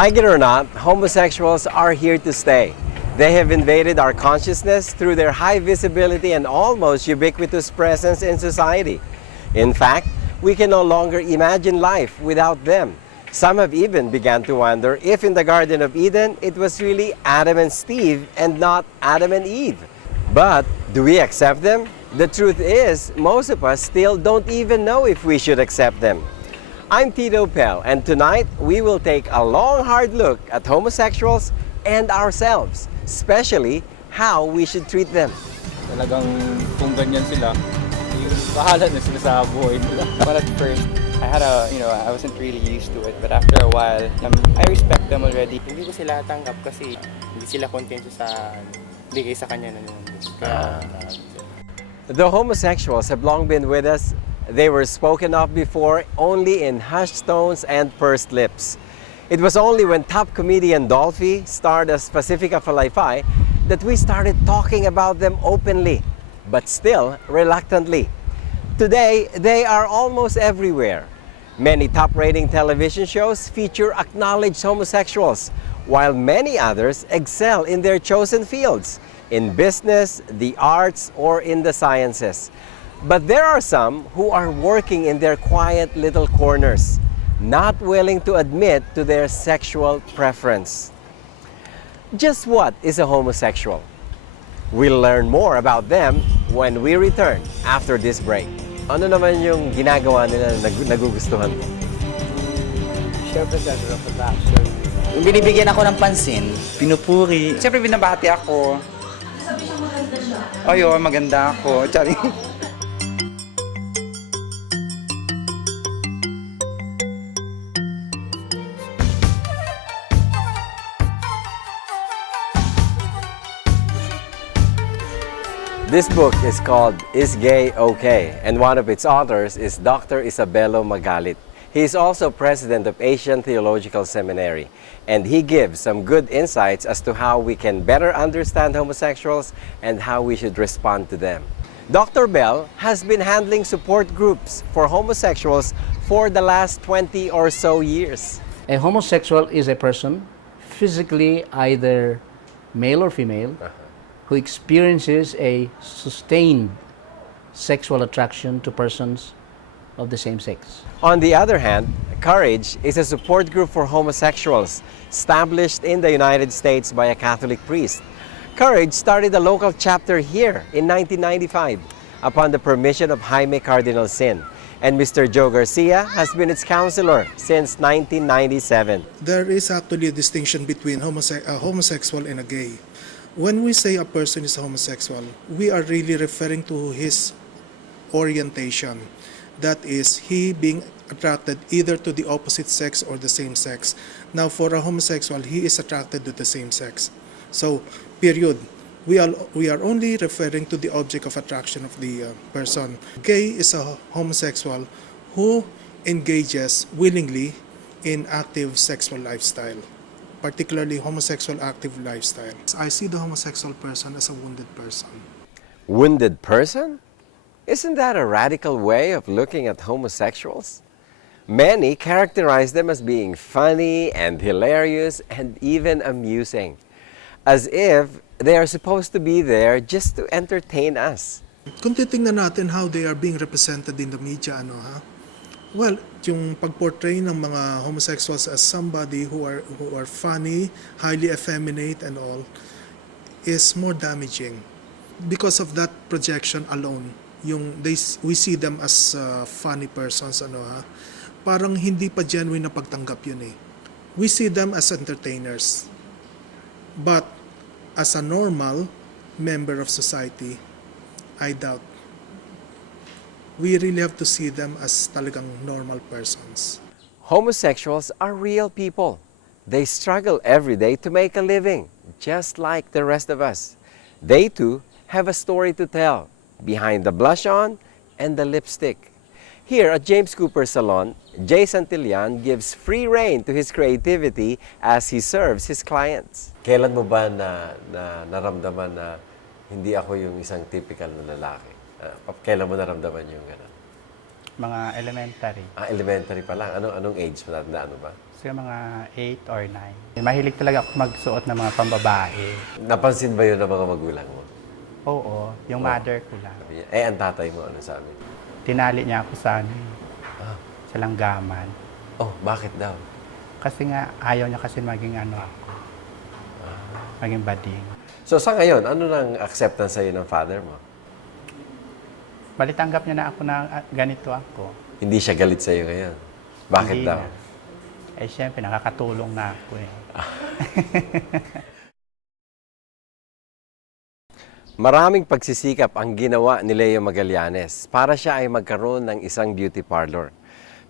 Like it or not, homosexuals are here to stay. They have invaded our consciousness through their high visibility and almost ubiquitous presence in society. In fact, we can no longer imagine life without them. Some have even begun to wonder if in the Garden of Eden it was really Adam and Steve and not Adam and Eve. But do we accept them? The truth is, most of us still don't even know if we should accept them. I'm Tito Pel, and tonight we will take a long, hard look at homosexuals and ourselves, especially how we should treat them. Talagang kung ganyan sila, bahala na sila sa buhay nila. But at first, I wasn't really used to it. But after a while, I respect them already. Hindi ko sila tanggap kasi hindi sila kontento sa bigay sa kanya na The homosexuals have long been with us. They were spoken of before only in hushed tones and pursed lips. It was only when top comedian Dolphy starred as Pacifica Falayfay that we started talking about them openly, but still reluctantly. Today, they are almost everywhere. Many top-rating television shows feature acknowledged homosexuals, while many others excel in their chosen fields, in business, the arts, or in the sciences. But there are some who are working in their quiet little corners, not willing to admit to their sexual preference. Just what is a homosexual? We'll learn more about them when we return after this break. Ano naman yung ginagawa nila na nagugustuhan mo? Siyempre, center of attraction. Yung binibigyan ako ng pansin, pinupuri. Siyempre binabati ako. Ayo, maganda ako. Tsari. This book is called Is Gay Okay? And one of its authors is Dr. ISABELO Magalit. He is also president of Asian Theological Seminary, and he gives some good insights as to how we can better understand homosexuals and how we should respond to them. Dr. Bell has been handling support groups for homosexuals for the last 20 or so years. A homosexual is a person, physically either male or female, who experiences a sustained sexual attraction to persons of the same sex. On the other hand, Courage is a support group for homosexuals established in the United States by a Catholic priest. Courage started a local chapter here in 1995 upon the permission of Jaime Cardinal Sin, and Mr. Joe Garcia has been its counselor since 1997. There is actually a distinction between a homosexual and a gay. When we say a person is homosexual, we are really referring to his orientation. That is, he being attracted either to the opposite sex or the same sex. Now, for a homosexual, he is attracted to the same sex. So, period. We are only referring to the object of attraction of the person. Gay is a homosexual who engages willingly in active sexual lifestyle, particularly homosexual active lifestyle. I see the homosexual person as a wounded person. Wounded person? Isn't that a radical way of looking at homosexuals? Many characterize them as being funny and hilarious and even amusing, as if they are supposed to be there just to entertain us. Kung titingnan natin how they are being represented in the media, well, yung pag-portray ng mga homosexuals as somebody who are funny, highly effeminate and all, is more damaging. Because of that projection alone, we see them as funny persons, parang hindi pa genuine na pagtanggap yun eh. We see them as entertainers. But as a normal member of society, I doubt. We really have to see them as talagang normal persons. Homosexuals are real people. They struggle every day to make a living, just like the rest of us. They too have a story to tell behind the blush on and the lipstick. Here at James Cooper Salon, Jay SANTILLAN gives free rein to his creativity as he serves his clients. Kailan mo ba naramdaman na hindi ako yung isang typical na lalaki? Kailan mo naramdaman yung gano'n? Mga elementary. Elementary pa lang. Anong age mo? Ano ba? Siguro mga 8 or 9. Mahilig talaga ako magsuot ng mga pambabae. Napansin ba yun ng mga magulang mo? Oo, yung mother ko lang. Eh, ang tatay mo, ano sabi? Tinali niya ako sa sa langgaman. Oh, bakit daw? Kasi nga, ayaw niya kasi maging ako. Maging bading. So sa ngayon, ano nang acceptance sa'yo ng father mo? Balitanggap niya na ako na ganito ako. Hindi siya galit sa'yo ngayon? Bakit Hindi daw? na. Eh, syempre, nakakatulong na ako eh. Maraming pagsisikap ang ginawa ni Leo Magallanes para siya ay magkaroon ng isang beauty parlor.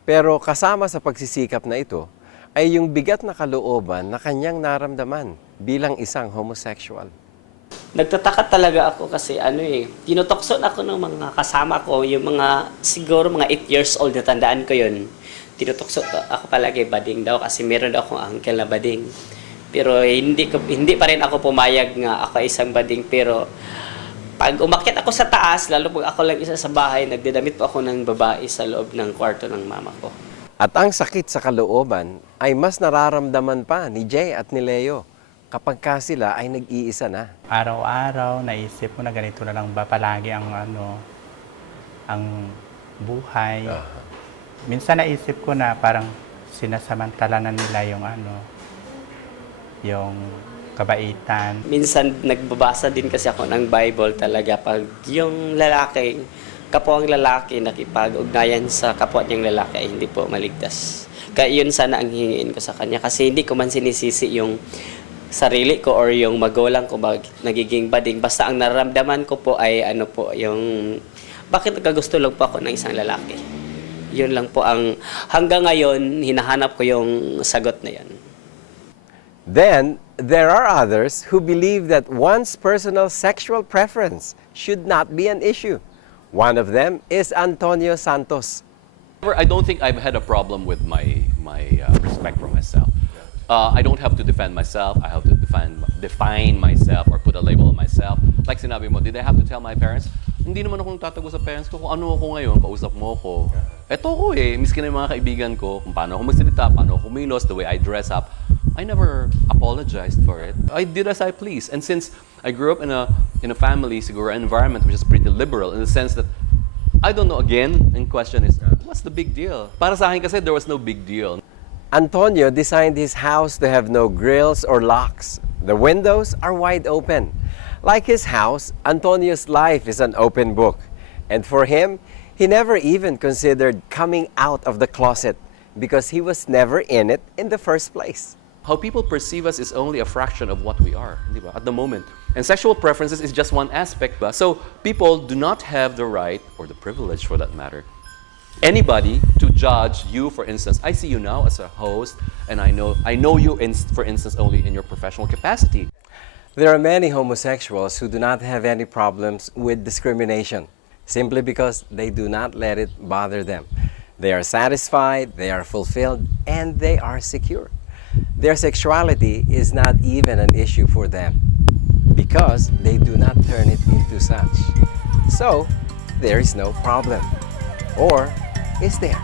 Pero kasama sa pagsisikap na ito ay yung bigat na kalooban na kanyang naramdaman bilang isang homosexual. Nagtataka talaga ako kasi tinutokso ako ng mga kasama ko, yung mga siguro mga 8 years old, natandaan ko yun. Tinutokso ako palagi bading daw kasi meron daw akong uncle na bading. Pero hindi pa rin ako pumayag nga ako isang bading, pero pag umakyat ako sa taas, lalo pag ako lang isa sa bahay, nagdadamit po ako ng babae sa loob ng kwarto ng mama ko. At ang sakit sa kalooban ay mas nararamdaman pa ni Jay at ni Leo kapag ka sila ay nag-iisa na. Araw-araw, naisip ko na ganito na lang ba palagi ang buhay. Minsan naisip ko na parang sinasamantala na nila yung kabaitan. Minsan nagbabasa din kasi ako ng Bible talaga pag yung lalaki, kapwang lalaki nakipag-ugnayan sa kapwa niyang lalaki ay hindi po maligtas. Kaya yun sana ang hingin ko sa kanya kasi hindi ko man sinisisi yung sarili ko or yung magulang ko nagiging bading. Basta ang nararamdaman ko po ay yung bakit nagkagusto lang po ako ng isang lalaki. Yun lang po ang hanggang ngayon hinahanap ko yung sagot na yan. Then, there are others who believe that one's personal sexual preference should not be an issue. One of them is Antonio Santos. I don't think I've had a problem with my respect for myself. I don't have to defend myself. I have to define myself or put a label on myself. Like sinabi mo, did I have to tell my parents? Hindi naman akong tatago sa parents ko kung ano ako ngayon, kausap mo ako. Eto ko miski na yung mga kaibigan ko, kung paano ako magsalita, paano ako kumilos, the way I dress up. I never apologized for it. I did as I please. And since I grew up in a family, siguro an environment which is pretty liberal in the sense that I don't know, again, in question is, what's the big deal? Para sa akin kasi, there was no big deal. Antonio designed his house to have no grills or locks. The windows are wide open. Like his house, Antonio's life is an open book. And for him, he never even considered coming out of the closet because he was never in it in the first place. How people perceive us is only a fraction of what we are, di ba? At the moment. And sexual preferences is just one aspect. Ba? So people do not have the right, or the privilege for that matter, anybody to judge you, for instance. I see you now as a host, and I know you, for instance, only in your professional capacity. There are many homosexuals who do not have any problems with discrimination, simply because they do not let it bother them. They are satisfied, they are fulfilled, and they are secure. Their sexuality is not even an issue for them because they do not turn it into such. So, there is no problem. Or, is there?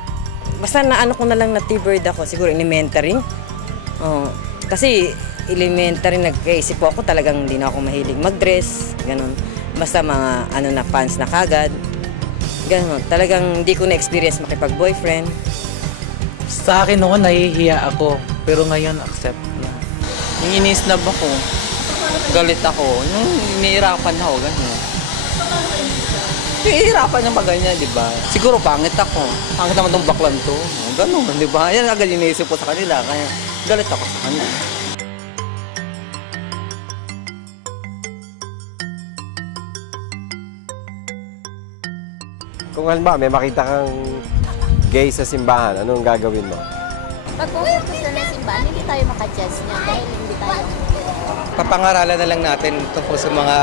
Basta naano ko na lang na T-bird ako, siguro elementary. Kasi elementary nagkaisip po ako talagang hindi na ako mahilig mag-dress, ganun. Basta mga pants na kagad. Ganun, talagang hindi ko na-experience makipag-boyfriend. Sa akin noon, nahihiya ako. Pero ngayon, accept na. Yung inisnab ako, galit ako. Yung inihirapan ako, ganyan. Inihirapan niya pa ganyan, di ba? Siguro pangit ako. Pangit naman itong baklan to. Ganun, di ba? Yan agad iniisip ko sa kanila. Kaya galit ako sa kanila. Kung halimbawa may makita kang gay sa simbahan, anong gagawin mo? Pag pumunta po sila ng simbahan, hindi tayo makadjudge niya dahil hindi tayo. Papangaralan na lang natin tungkol sa mga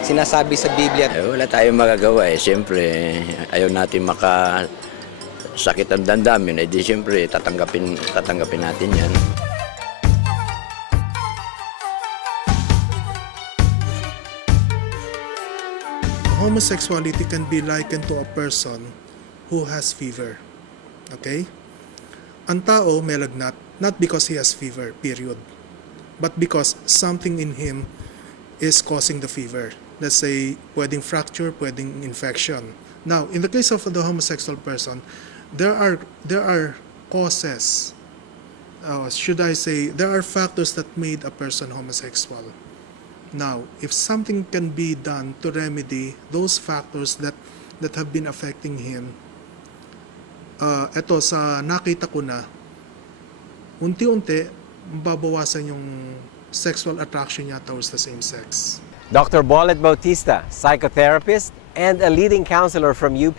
sinasabi sa Biblia. Wala tayong magagawa Siyempre, ayaw natin makasakit ang damdamin. Di siyempre, tatanggapin natin yan. Homosexuality can be likened to a person who has fever. Okay? Ang tao may lagnat, not because he has fever, period, but because something in him is causing the fever. Let's say, pwedeng fracture, pwedeng infection. Now, in the case of the homosexual person, there are causes, should I say, there are factors that made a person homosexual. Now, if something can be done to remedy those factors that have been affecting him, eto sa nakita ko na, unti-unti, mababawasan yung sexual attraction niya towards the same sex. Dr. BAUTISTA, psychotherapist and a leading counselor from UP,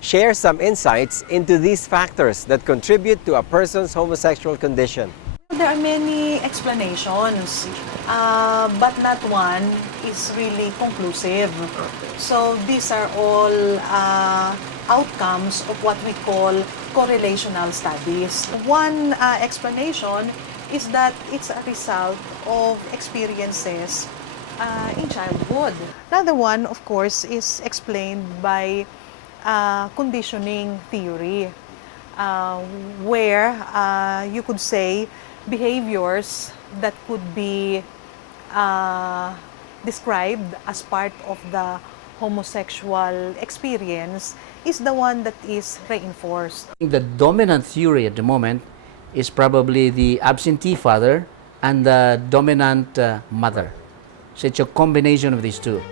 shares some insights into these factors that contribute to a person's homosexual condition. There are many explanations, but not one is really conclusive. So these are all outcomes of what we call correlational studies. One explanation is that it's a result of experiences in childhood. Another one, of course, is explained by conditioning theory, where you could say behaviors that could be described as part of the homosexual experience is the one that is reinforced. The dominant theory at the moment is probably the absentee father and the dominant mother. So it's a combination of these two.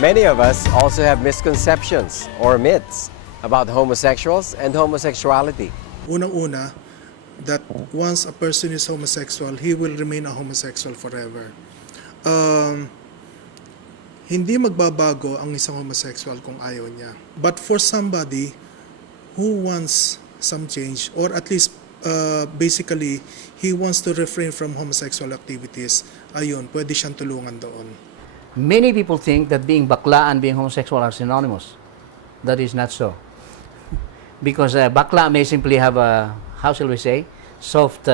Many of us also have misconceptions or myths about homosexuals and homosexuality. Unang-una, that once a person is homosexual, he will remain a homosexual forever. Hindi magbabago ang isang homosexual kung ayaw niya. But for somebody who wants some change, or at least basically, he wants to refrain from homosexual activities, ayun, pwede siyang tulungan doon. Many people think that being bakla and being homosexual are synonymous. That is not so. Because bakla may simply have a, how shall we say, soft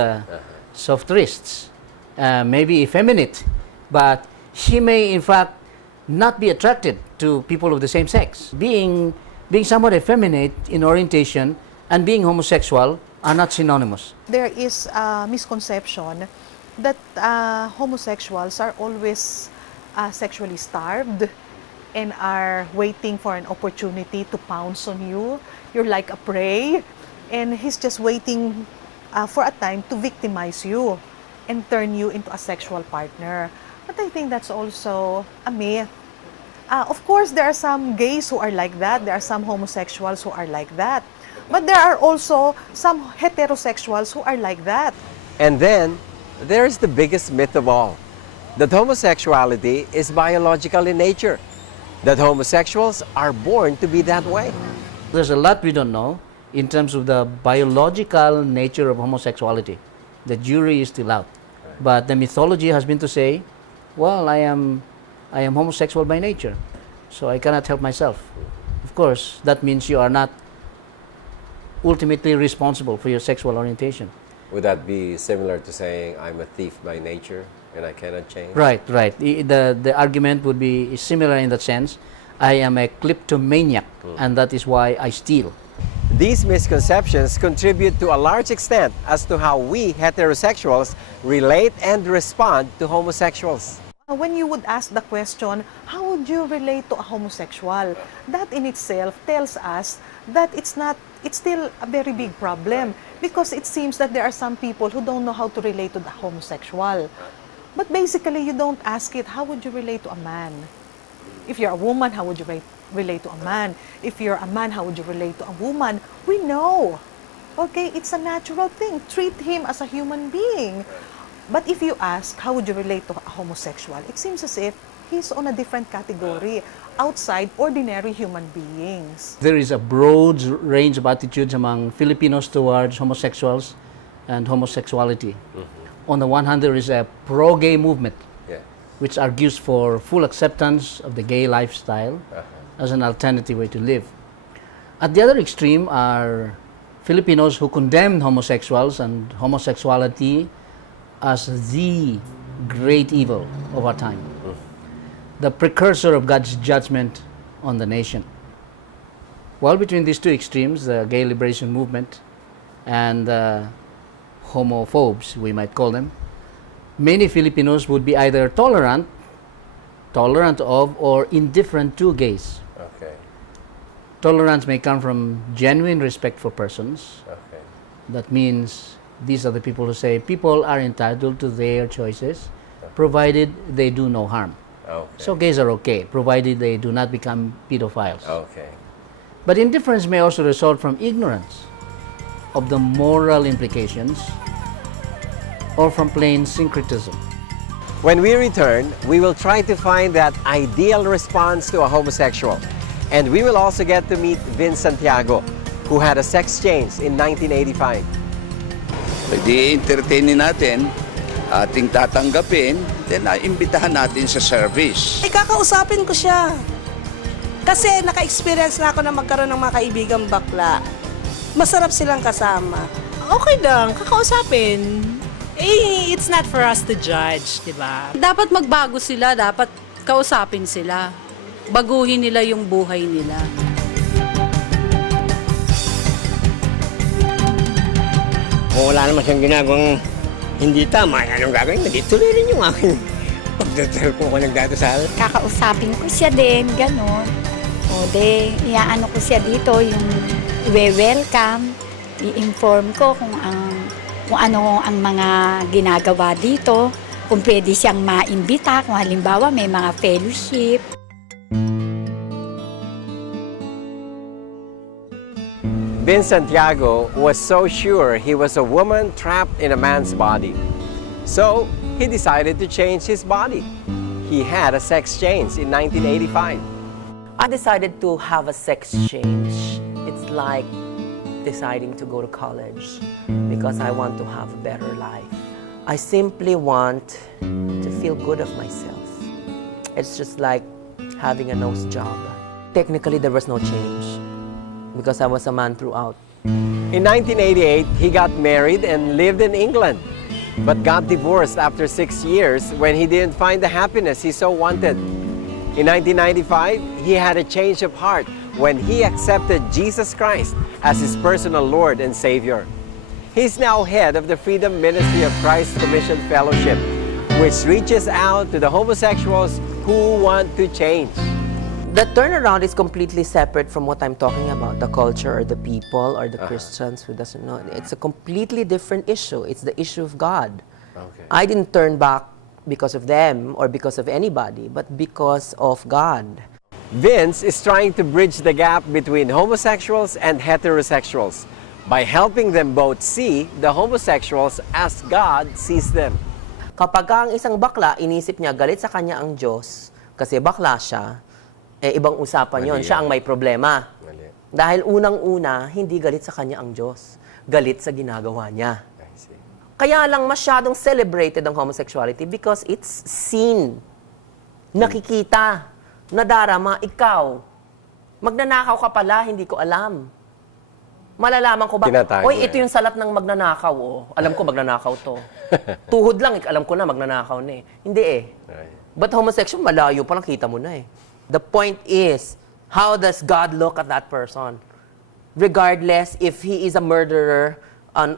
wrists, maybe effeminate, but she may in fact not be attracted to people of the same sex. Being somewhat effeminate in orientation and being homosexual are not synonymous. There is a misconception that homosexuals are always sexually starved and are waiting for an opportunity to pounce on you. You're like a prey, and he's just waiting for a time to victimize you and turn you into a sexual partner. But I think that's also a myth. Of course, there are some gays who are like that. There are some homosexuals who are like that. But there are also some heterosexuals who are like that. And then, there's the biggest myth of all, that homosexuality is biological in nature, that homosexuals are born to be that way. There's a lot we don't know in terms of the biological nature of homosexuality. The jury is still out. But the mythology has been to say, well, I am homosexual by nature, so I cannot help myself. Of course, that means you are not ultimately responsible for your sexual orientation. Would that be similar to saying I'm a thief by nature and I cannot change? Right. The argument would be similar in that sense. I am a kleptomaniac, and that is why I steal. These misconceptions contribute to a large extent as to how we heterosexuals relate and respond to homosexuals. When you would ask the question, how would you relate to a homosexual? That in itself tells us that it's still a very big problem, because it seems that there are some people who don't know how to relate to the homosexual. But basically, you don't ask it, how would you relate to a man? If you're a woman, how would you relate to a man? If you're a man, how would you relate to a woman? We know. Okay, it's a natural thing. Treat him as a human being. But if you ask, how would you relate to a homosexual? It seems as if he's on a different category, outside ordinary human beings. There is a broad range of attitudes among Filipinos towards homosexuals and homosexuality. On the one hand, there is a pro-gay movement, which argues for full acceptance of the gay lifestyle as an alternative way to live. At the other extreme are Filipinos who condemn homosexuals and homosexuality as the great evil of our time. the precursor of God's judgment on the nation. Well, between these two extremes, the gay liberation movement and homophobes, we might call them, many Filipinos would be either tolerant of, or indifferent to gays. Okay. Tolerance may come from genuine respect for persons. Okay. That means these are the people who say people are entitled to their choices, provided they do no harm. Okay. So gays are okay, provided they do not become pedophiles. Okay. But indifference may also result from ignorance of the moral implications or from plain syncretism. When we return, we will try to find that ideal response to a homosexual. And we will also get to meet Vince Santiago, who had a sex change in 1985. Di-entertainin natin, ating tatanggapin, then imbitahan natin sa service. Ay, kakausapin ko siya. Kasi naka-experience na ako na magkaroon ng mga kaibigang bakla. Masarap silang kasama. Okay lang, kakausapin. Eh, it's not for us to judge, di ba? Dapat magbago sila, dapat kausapin sila. Baguhin nila yung buhay nila. Kung wala naman siyang ginagawang hindi tama, anong gagawin? Hindi tuloy rin yung aking pagdadal ko nagdadasal. Kakausapin ko siya din, gano'n. O de, iaano ko siya dito, yung i-welcome, i-inform ko kung ano ang mga ginagawa dito, kung pwede siyang maimbita, kung halimbawa may mga fellowship. Vince Santiago was so sure he was a woman trapped in a man's body. So, he decided to change his body. He had a sex change in 1985. I decided to have a sex change. It's like deciding to go to college because I want to have a better life. I simply want to feel good of myself. It's just like having a nose job. Technically, there was no change because I was a man throughout. In 1988, he got married and lived in England, but got divorced after 6 years when he didn't find the happiness he so wanted. In 1995, he had a change of heart when he accepted Jesus Christ as his personal Lord and Savior. He's now head of the Freedom Ministry of Christ Commission Fellowship, which reaches out to the homosexuals who want to change. The turnaround is completely separate from what I'm talking about, the culture or the people or the Christians who doesn't know. It's a completely different issue. It's the issue of God. Okay. I didn't turn back because of them or because of anybody, but because of God. Vince is trying to bridge the gap between homosexuals and heterosexuals by helping them both see the homosexuals as God sees them. Kapag ang isang bakla, inisip niya galit sa kanya ang Diyos kasi bakla siya, eh ibang usapan yon, siya ang may problema. Dahil unang-una, hindi galit sa kanya ang Diyos, galit sa ginagawa niya. Kaya lang masyadong celebrated ang homosexuality because it's seen. Nakikita, nadarama, ikaw. Magnanakaw ka pala, hindi ko alam. Malalaman ko ba, oy, ito yung salat ng magnanakaw, oh. Alam ko magnanakaw to. Tuhod lang, alam ko na magnanakaw na eh. Hindi eh. But homosexual, malayo pa lang, kita mo na eh. The point is, how does God look at that person? Regardless if he is a murderer, an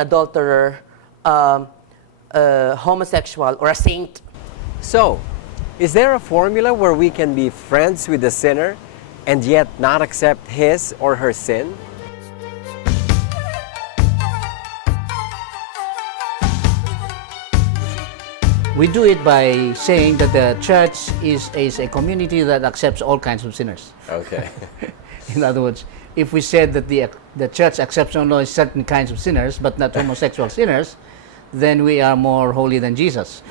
adulterer, homosexual, or a saint. So, is there a formula where we can be friends with the sinner and yet not accept his or her sin? We do it by saying that the church is a community that accepts all kinds of sinners. Okay. In other words, if we said that the church accepts only certain kinds of sinners, but not homosexual sinners, then we are more holy than Jesus.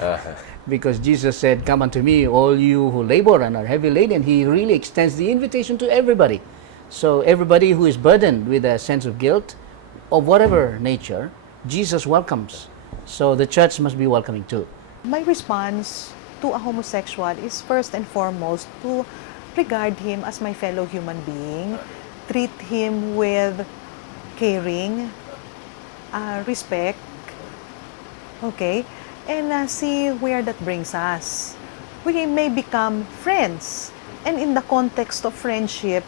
Because Jesus said, "Come unto me, all you who labor and are heavy laden." He really extends the invitation to everybody. So everybody who is burdened with a sense of guilt, of whatever nature, Jesus welcomes. So the church must be welcoming too. My response to a homosexual is first and foremost to regard him as my fellow human being, treat him with caring, respect, okay, and see where that brings us. we may become friends. And in the context of friendship,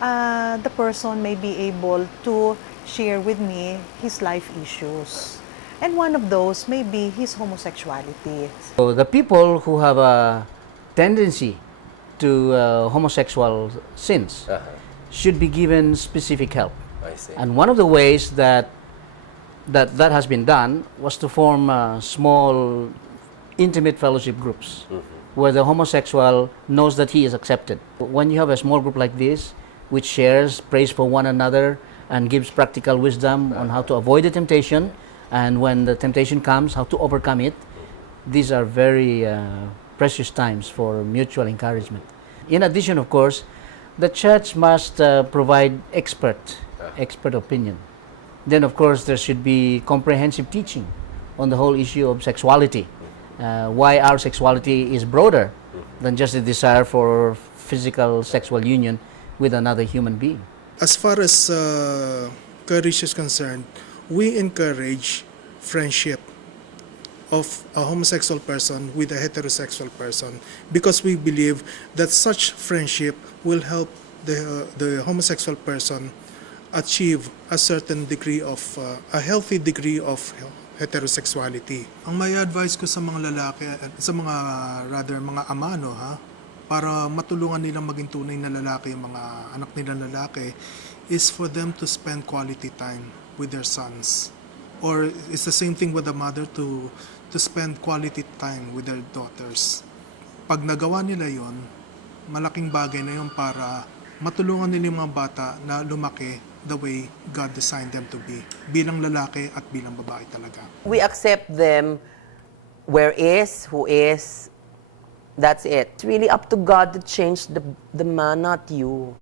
the person may be able to share with me his life issues. And one of those may be his homosexuality. So the people who have a tendency to homosexual sins should be given specific help. I see. And one of the ways that has been done was to form small, intimate fellowship groups where the homosexual knows that he is accepted. When you have a small group like this, which shares, prays for one another, and gives practical wisdom on how to avoid the temptation, and when the temptation comes, how to overcome it, these are very precious times for mutual encouragement. In addition, of course, the church must provide expert opinion. Then, of course, there should be comprehensive teaching on the whole issue of sexuality. Why our sexuality is broader than just a desire for physical sexual union with another human being. As far as courage is concerned, we encourage friendship of a homosexual person with a heterosexual person because we believe that such friendship will help the homosexual person achieve a certain degree of, a healthy degree of heterosexuality. Ang may advice ko sa mga lalaki, sa mga ama, no, para matulungan nilang maging tunay na lalaki yung mga anak nilang lalaki, is for them to spend quality time with their sons. Or it's the same thing with the mother to spend quality time with their daughters. Pag nagawa nila yon, malaking bagay na yon para matulungan nila yung mga bata na lumaki the way God designed them to be, bilang lalaki at bilang babae talaga. We accept them who is, that's it. It's really up to God to change the man, not you.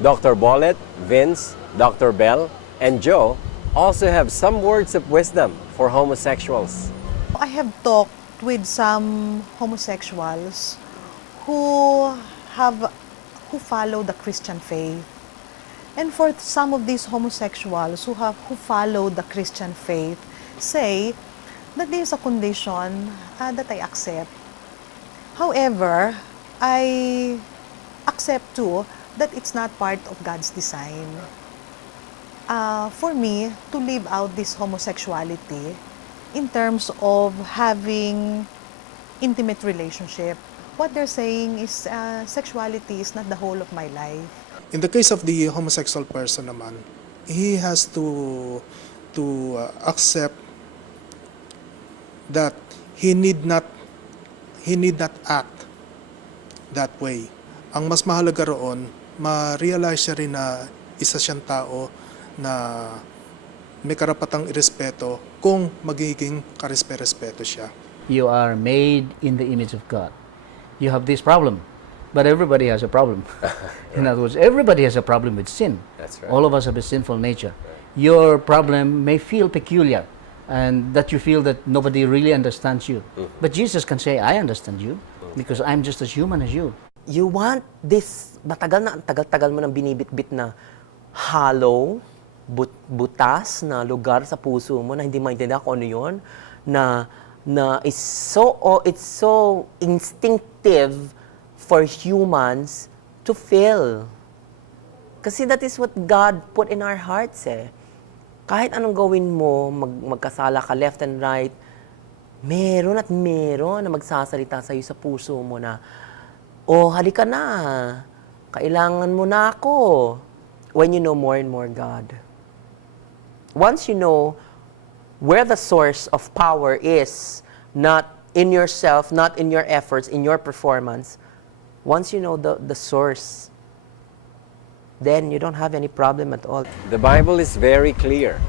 Dr. Bollet, Vince, Dr. Bell, and Joe also have some words of wisdom for homosexuals. I have talked with some homosexuals who follow the Christian faith. And for some of these homosexuals who follow the Christian faith, say that there is a condition that I accept. However, I accept too that it's not part of God's design. For me to live out this homosexuality in terms of having intimate relationship, what they're saying is sexuality is not the whole of my life. In the case of the homosexual person naman, he has to accept that he need not act that way. Ang mas mahalaga roon, ma-realize siya rin na isa siyang tao na may karapatang irespeto kung magiging karespe-respeto siya. You are made in the image of God. You have this problem, but everybody has a problem. In other words, everybody has a problem with sin. That's right. All of us have a sinful nature. Your problem may feel peculiar, and that you feel that nobody really understands you. But Jesus can say, I understand you, because I'm just as human as you. You want this, tagal-tagal mo nang binibit-bit na hollow, butas na lugar sa puso mo na hindi maintindihan kung ano yun, na it's so instinctive for humans to feel. Kasi that is what God put in our hearts eh. Kahit anong gawin mo, magkasala ka left and right, meron at meron na magsasalita sa'yo sa puso mo na, oh, halika na, kailangan mo na ako. When you know more and more God. Once you know where the source of power is, not in yourself, not in your efforts, in your performance, once you know the source, then you don't have any problem at all. The Bible is very clear.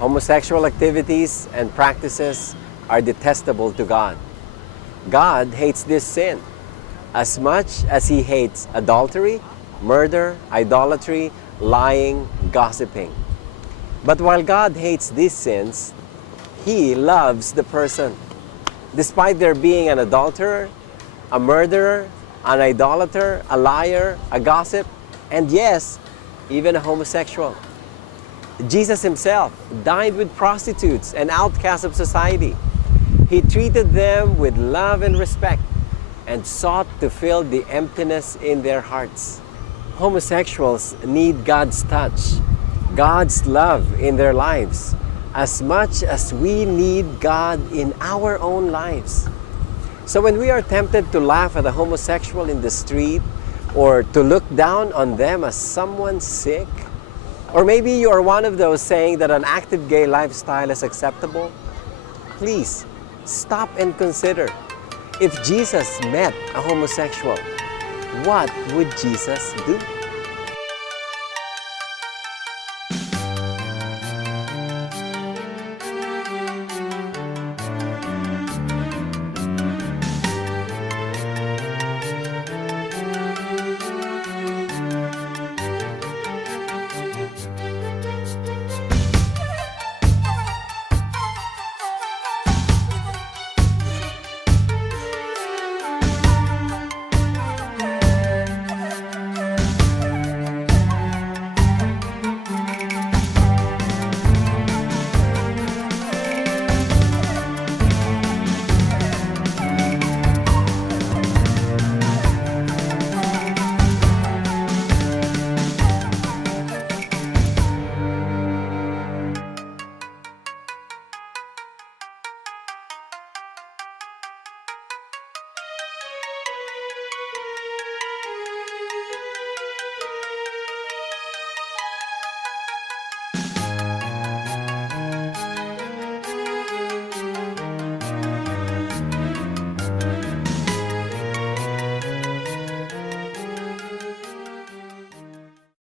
Homosexual activities and practices are detestable to God. God hates this sin as much as He hates adultery, murder, idolatry, lying, gossiping. But while God hates these sins, He loves the person. Despite there being an adulterer, a murderer, an idolater, a liar, a gossip, and yes, even a homosexual. Jesus Himself dined with prostitutes and outcasts of society. He treated them with love and respect and sought to fill the emptiness in their hearts. Homosexuals need God's touch, God's love in their lives, as much as we need God in our own lives. So when we are tempted to laugh at a homosexual in the street, or to look down on them as someone sick, or maybe you are one of those saying that an active gay lifestyle is acceptable, please stop and consider. If Jesus met a homosexual, what would Jesus do?